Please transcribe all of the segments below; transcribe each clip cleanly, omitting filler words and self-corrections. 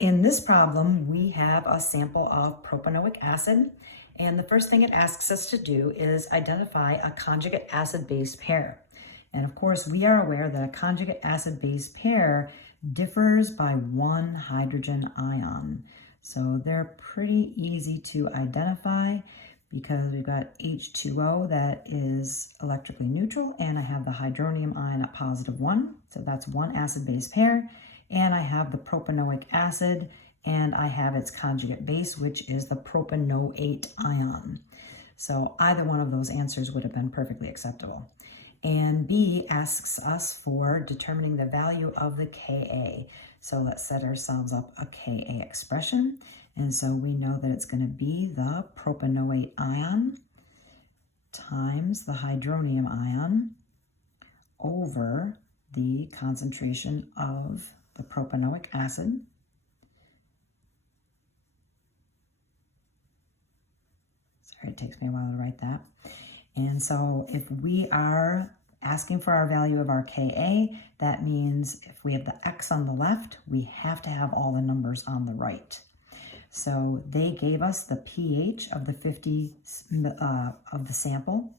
In this problem, we have a sample of propanoic acid, and the first thing it asks us to do is identify a conjugate acid-base pair. And of course, we are aware that a conjugate acid-base pair differs by one hydrogen ion. So they're pretty easy to identify because we've got H2O that is electrically neutral, and I have the hydronium ion at +1. So that's one acid-base pair. And I have the propanoic acid, and I have its conjugate base, which is the propanoate ion. So either one of those answers would have been perfectly acceptable. And B asks us for determining the value of the Ka. So let's set ourselves up a Ka expression. And so we know that it's going to be the propanoate ion times the hydronium ion over the concentration of the propanoic acid. Sorry, it takes me a while to write that. And so if we are asking for our value of our Ka, that means if we have the X on the left, we have to have all the numbers on the right. So they gave us the pH of the 50 of the sample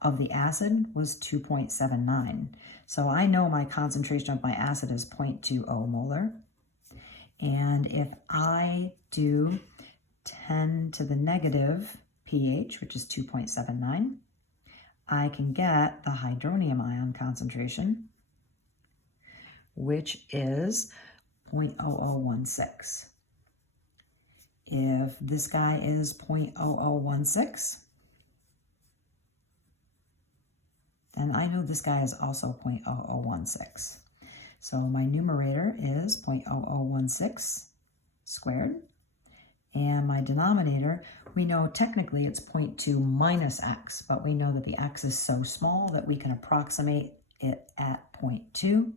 of the acid was 2.79. So I know my concentration of my acid is 0.20 molar. And if I do 10 to the negative pH, which is 2.79, I can get the hydronium ion concentration, which is 0.0016. If this guy is 0.0016, then I know this guy is also 0.0016. So my numerator is 0.0016 squared. And my denominator, we know technically it's 0.2 minus x, but we know that the x is so small that we can approximate it at 0.2.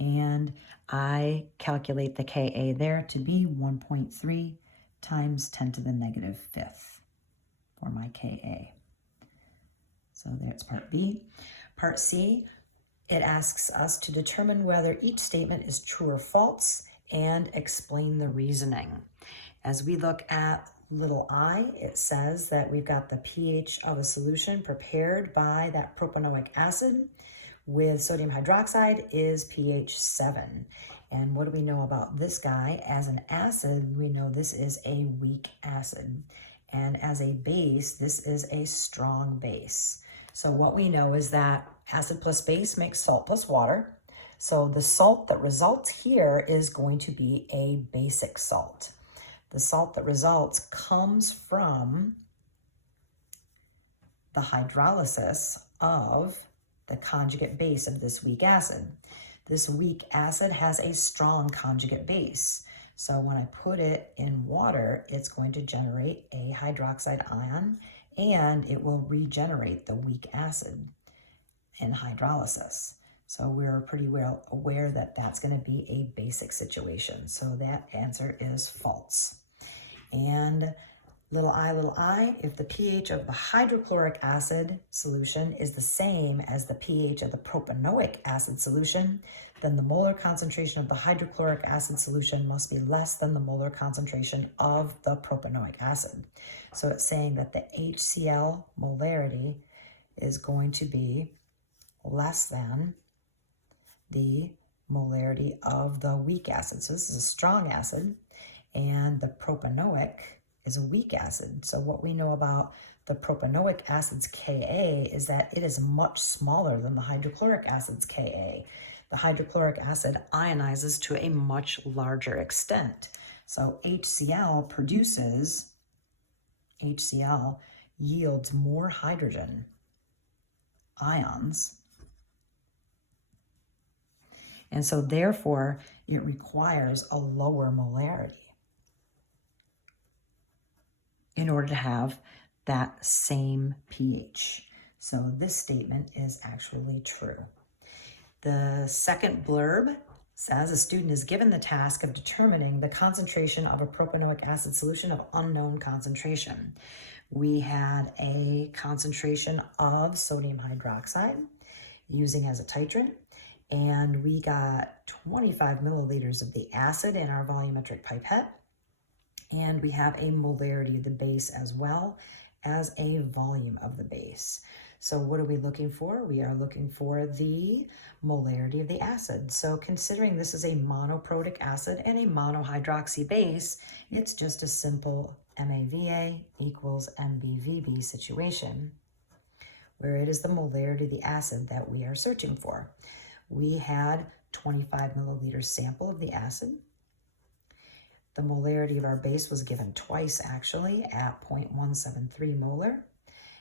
And I calculate the Ka there to be 1.3 times 10 to the negative fifth for my Ka. So there's part B. Part C, it asks us to determine whether each statement is true or false and explain the reasoning. As we look at little I, it says that we've got the pH of a solution prepared by that propanoic acid with sodium hydroxide is pH 7. And what do we know about this guy? As an acid, we know this is a weak acid. And as a base, this is a strong base. So what we know is that acid plus base makes salt plus water. So the salt that results here is going to be a basic salt. The salt that results comes from the hydrolysis of the conjugate base of this weak acid. This weak acid has a strong conjugate base. So when I put it in water, it's going to generate a hydroxide ion, and it will regenerate the weak acid in hydrolysis. So we're pretty well aware that that's going to be a basic situation. So that answer is false. And little I, if the pH of the hydrochloric acid solution is the same as the pH of the propanoic acid solution, then the molar concentration of the hydrochloric acid solution must be less than the molar concentration of the propanoic acid. So it's saying that the HCl molarity is going to be less than the molarity of the weak acid. So this is a strong acid, and the propanoic is a weak acid. So what we know about the propanoic acid's Ka is that it is much smaller than the hydrochloric acid's Ka. The hydrochloric acid ionizes to a much larger extent. So HCl yields more hydrogen ions. And so therefore, it requires a lower molarity in order to have that same pH. So this statement is actually true. The second blurb says a student is given the task of determining the concentration of a propanoic acid solution of unknown concentration. We had a concentration of sodium hydroxide using as a titrant, And we got 25 milliliters of the acid in our volumetric pipette. And we have a molarity of the base as well as a volume of the base. So what are we looking for? We are looking for the molarity of the acid. So considering this is a monoprotic acid and a monohydroxy base, it's just a simple MAVA equals MBVB situation, where it is the molarity of the acid that we are searching for. We had 25 milliliters sample of the acid. The molarity of our base was given twice, actually, at 0.173 molar.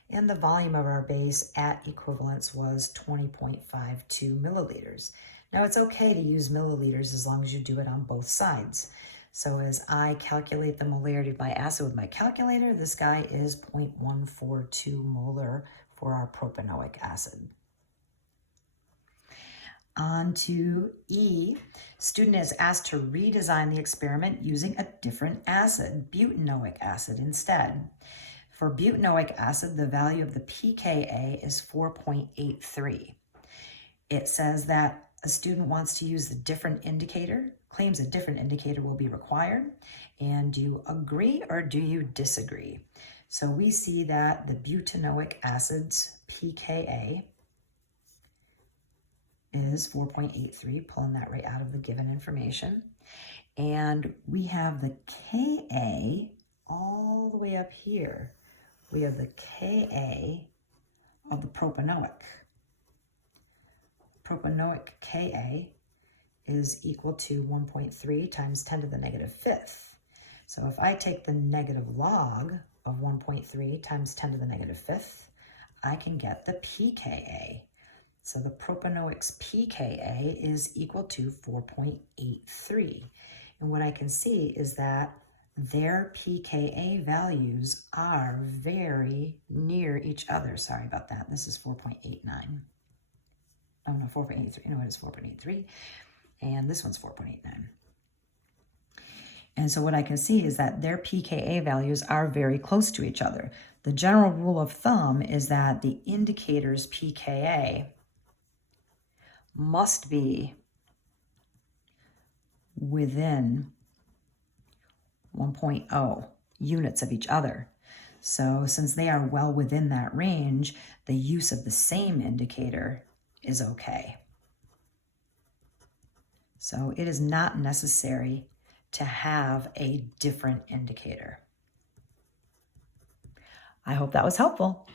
And the volume of our base at equivalence was 20.52 milliliters. Now, it's okay to use milliliters as long as you do it on both sides. So as I calculate the molarity of my acid with my calculator, this guy is 0.142 molar for our propanoic acid. On to E. Student is asked to redesign the experiment using a different acid, butanoic acid instead. For butanoic acid, the value of the pKa is 4.83. It says that a student wants to use the different indicator, claims a different indicator will be required. And do you agree or do you disagree? So we see that the butanoic acid's pKa is 4.83, pulling that right out of the given information. And we have the Ka all the way up here. We have the Ka of the propanoic. Propanoic Ka is equal to 1.3 times 10 to the negative fifth. So if I take the negative log of 1.3 times 10 to the negative fifth, I can get the pKa. So the propanoic's pKa is equal to 4.83. And what I can see is that their pKa values are very near each other. Sorry about that. This is 4.89. Oh, no, 4.83. No, it is 4.83. And this one's 4.89. And so what I can see is that their pKa values are very close to each other. The general rule of thumb is that the indicator's pKa must be within 1.0 units of each other. So since they are well within that range, the use of the same indicator is okay. So it is not necessary to have a different indicator. I hope that was helpful.